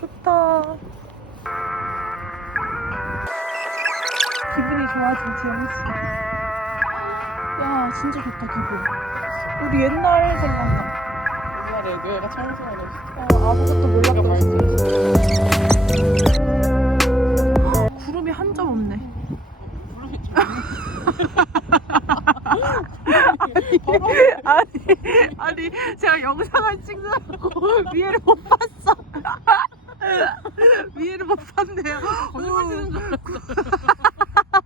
좋다. 기분이 좋아진 지영 씨. 야, 진짜 좋다 기분. 우리 옛날 생각나. 옛날에 뇌가 청소하는 어, 아무것도 몰랐던 시절. 구름이 한 점 없네. 아니, 아니, 제가 영상을 찍느라고 위에를 못. 위에를 못 봤네요. 치는 줄 알았어.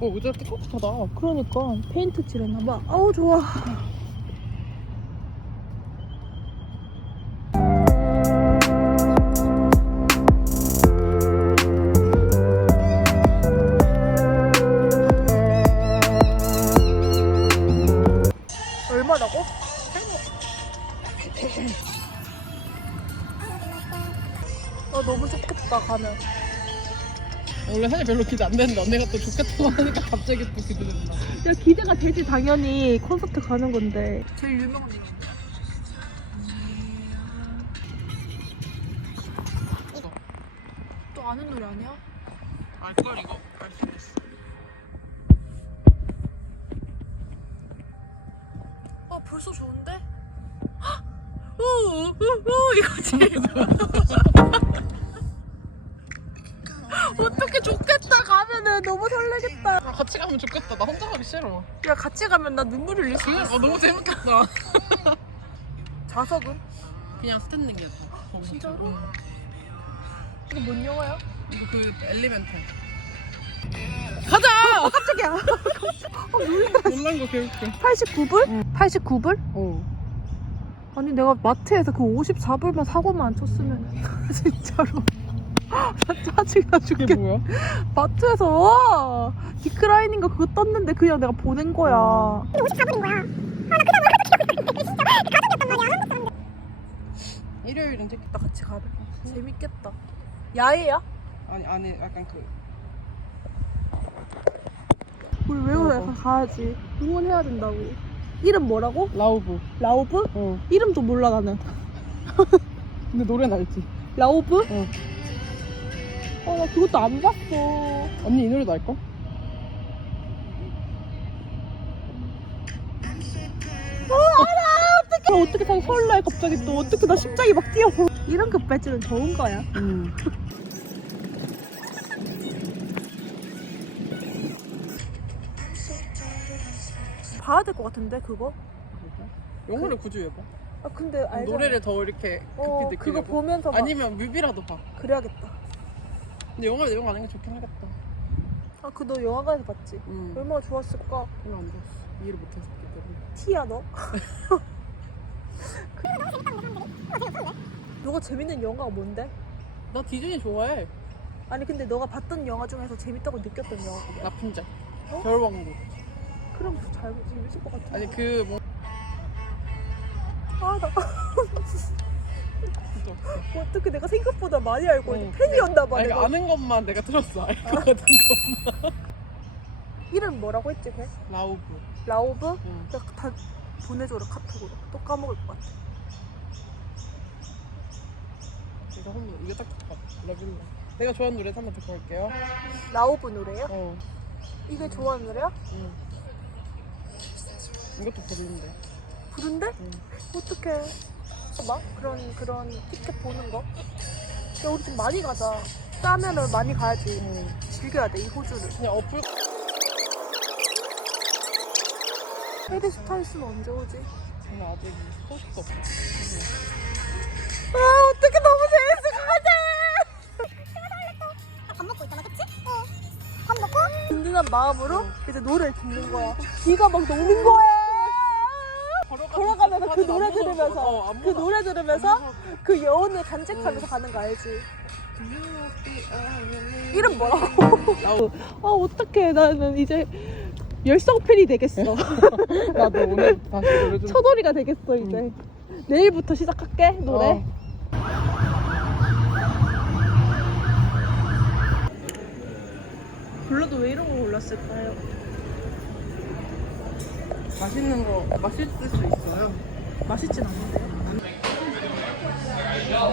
어, 의자 깨끗하다. 그러니까 페인트 칠했나봐. 아우 좋아. 얼마라고? 아 너무 좋겠다 가면. 원래 사실 별로 기대 안 되는데 언니가 또 좋겠다고 하니까 갑자기 또 기대된다. 야 기대가 되지 당연히 콘서트 가는 건데 제일 유명한 노래 또 아는 노래 아니야? 알걸 이거 알 수 있어. 아 벌써 좋은데? 우우우 이거지 어떻게 좋겠다 가면은 너무 설레겠다 아, 같이 가면 좋겠다. 나 혼자 가기 싫어. 야 같이 가면 나 눈물 흘릴 수 있어 아, 너무 재밌겠다. 자석은? 그냥 스탠딩이었다. 거기. 진짜로? 응. 이거 뭔 영화야? 이거 그 엘리멘탈. 깜짝이야 놀란 거 개웃겨. 89불? 89불? 어. 아니 내가 마트에서 그 54불만 사고만 안 쳤으면 진짜로. 나 짜증나 죽겠 뭐야? 마트에서 디크라이닝가 그거 떴는데 그냥 내가 보낸 거야. 어. 일요일은 특히 나 같이 가자 재밌겠다. 야외야? 아니 안에 약간 그 우리 외우다 약간 가야지. 응원해야 된다고 이름 뭐라고? 라우브. 라우브? 어. 이름도 몰라 나는 근데 노래는 알지? 라우브? 어. 어 나 그것도 안 봤어 언니 이 노래도 알걸? 나 어떻게 다 설레 갑자기 또 어떻게 나 심장이 막 뛰어 이런 급발진은 좋은 거야 응. 봐야 될 것 같은데 그거? 영어를 굳이 왜 봐? 아 근데 알잖아. 노래를 더 이렇게 급히 어, 느끼려고. 그거 보면서 막 아니면 뮤비라도 봐. 그래야겠다. 근데 영화 내용 아는 게 좋긴 하겠다. 아 그 너 영화관에서 봤지? 응. 얼마나 좋았을까 별로 안 좋았어. 이해를 못했었기 때문에. 티야 너? 너가 재밌는 영화가 뭔데? 나 디즈니 좋아해. 아니 근데 너가 봤던 영화 중에서 재밌다고 느꼈던 영화가 뭐야? 라푼젤 어? 겨울왕국 그럼 잘 재밌을 것 같아 아니 그 뭐 아나 진짜 없어 어떻게 내가 생각보다 많이 알고 있는 어, 팬이었나 봐 아니 내가 아는 것만 내가 들었어 알고 같은 거 이름 뭐라고 했지 걔? 라우브 라오브? 응. 내가 다 보내줘라 카톡으로 또 까먹을 것 같아 이거 한번 이거 딱 러블러 내가 좋아하는 노래 한번 듣고 올게요 라오브 노래요? 어 이게 좋아하는 노래야? 응. 이것도 부르는데 부른데? 응. 어떡해 막 그런 그런 티켓 보는 거? 야 우리 좀 많이 가자 싸면은 많이 가야지 응. 즐겨야 돼 이 호주를 그냥 어플 헤리 스타일스는 언제 오지? 저는 아직 소식도 없어 아 어떡해 너무 재밌을 것 같아 밥 먹고 있잖아, 그치? 어. 밥 먹고 든든한 마음으로 이제 노래를 듣는 거야 귀가 막 녹는 거야 노래 들으면서 어, 안 그. 노래 들으면서 그 여운을 간직하면서 가는 거 알지? 이름 뭐라고? 아 어떡해 나는 이제 열성 팬이 되겠어 나도 오늘 다시 노래 좀 첫돌이가 되겠어 이제 내일부터 시작할게 노래 어. 불러도 왜 이런 거 골랐을까요? 맛있는 거 맛있을 수 있어요. 맛있진 않은데 요?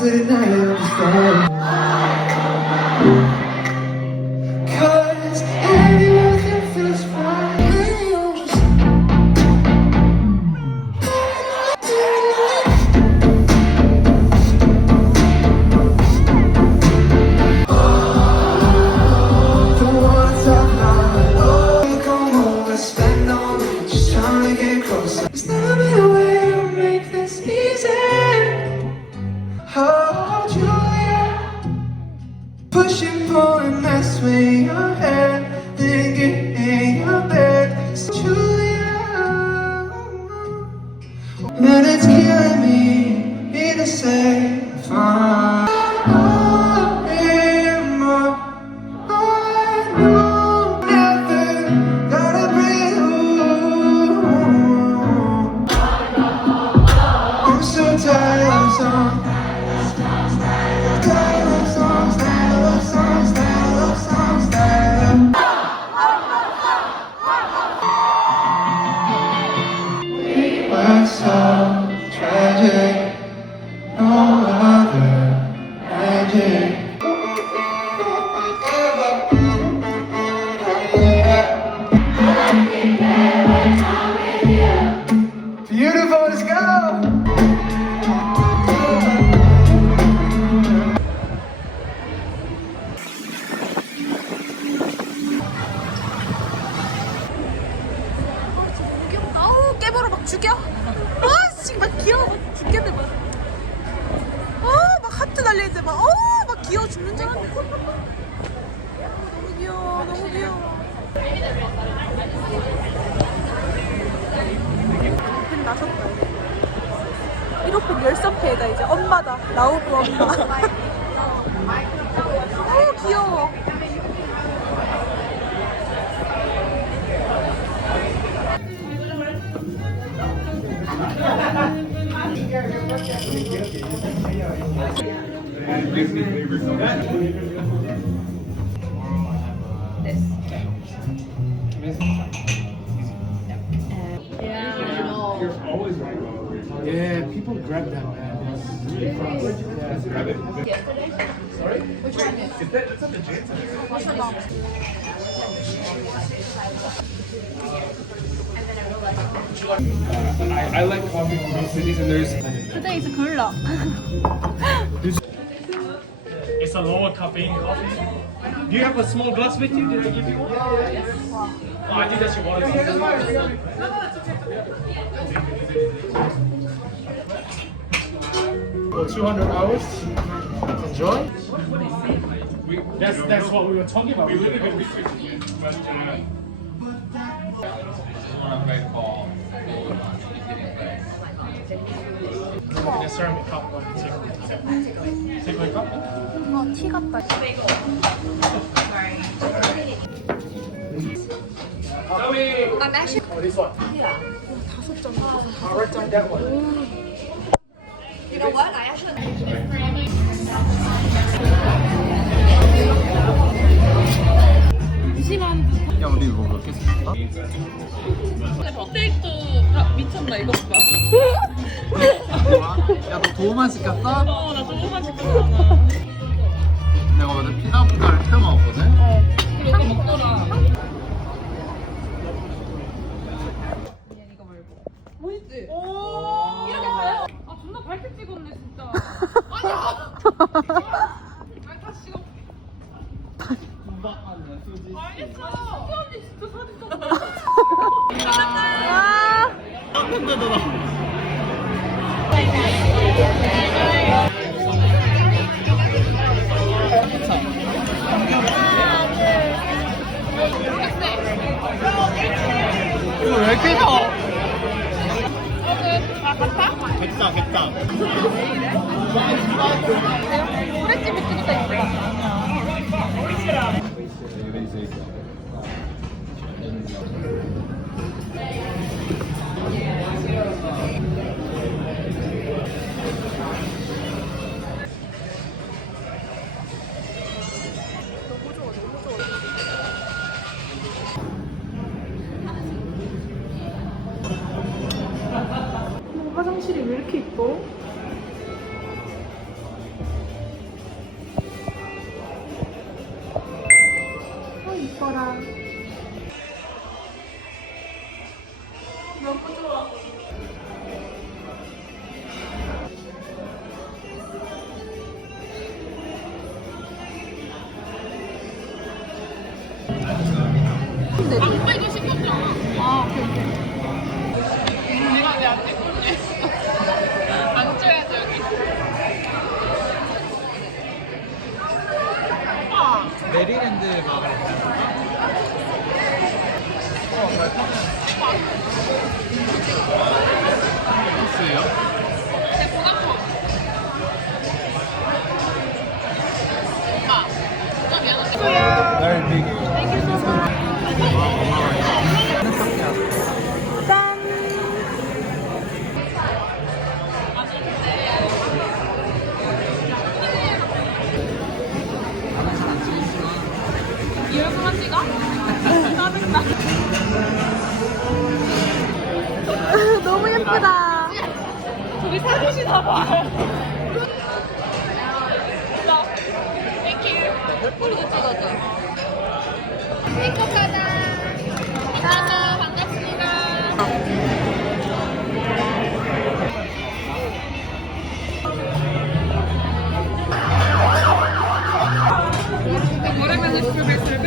with an eye on the sky. Can Spend all night just trying to get closer. It's never been Senhor. 엄마다 나오고 엄마. 어우 귀여워. Yeah, people grab that Sorry? Which one is? That, that's not the Jansen. What's? I, I like coffee from both cities and there's... Today is cooler. it's a lower caffeine coffee. Do you have a small glass with you? Did I give you one? Yes. Oh, I think that's your water. No, no, it's okay. For 200 hours. Enjoy. We, that's that's what we were talking about. We really good research. In a ceramic cup, like take, take my cup. 어, 티 같다. I'm actually Oh, this one. 다섯 점. You know what? I actually 야 우리 이거 몇개 샀어? 스테이크도 다 미쳤나 이것 봐. 야너 도우만 시켰어? 어, 나 조금만 시켰잖아. 아니야! 아 니, 다 찍어. 알겠어. 수지 언니 진짜 사진 좀 와. 근데도 나 이거 왜 이렇게 져? 겠다 muito louco. 땡큐. 우리도 찍어줘. 행복하다. 반갑습니다. 오랜만에 술을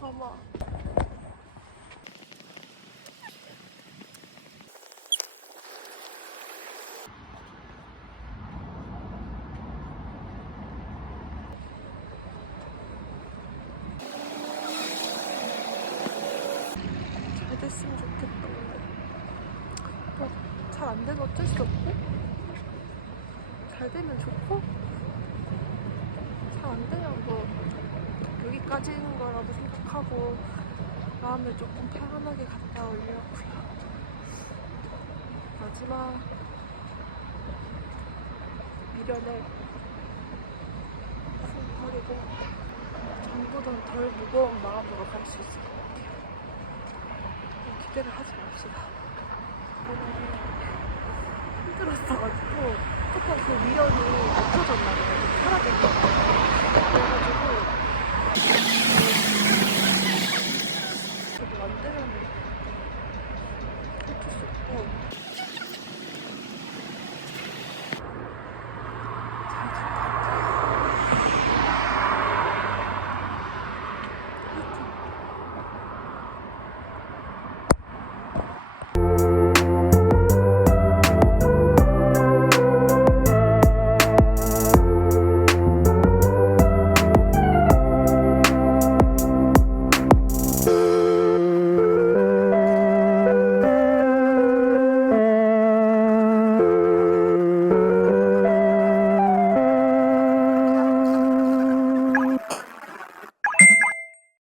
고마워. 잘 됐으면 좋겠다. 뭐, 잘안 되면 어쩔 수 없고, 잘 되면 좋고, 잘 안 되면 뭐, 여기까지인 거라고 생각하고, 마음을 조금 편안하게 갔다 오려고요. 마지막 미련을 버리고, 전보다 덜 무거운 마음으로 갈 수 있을 것 같아요. 기대를 하지 맙시다. 힘들었어가지고 조금 그 미련이 없어졌나 봐요. 좀 사라진 거 같아요. 그래가지고 되면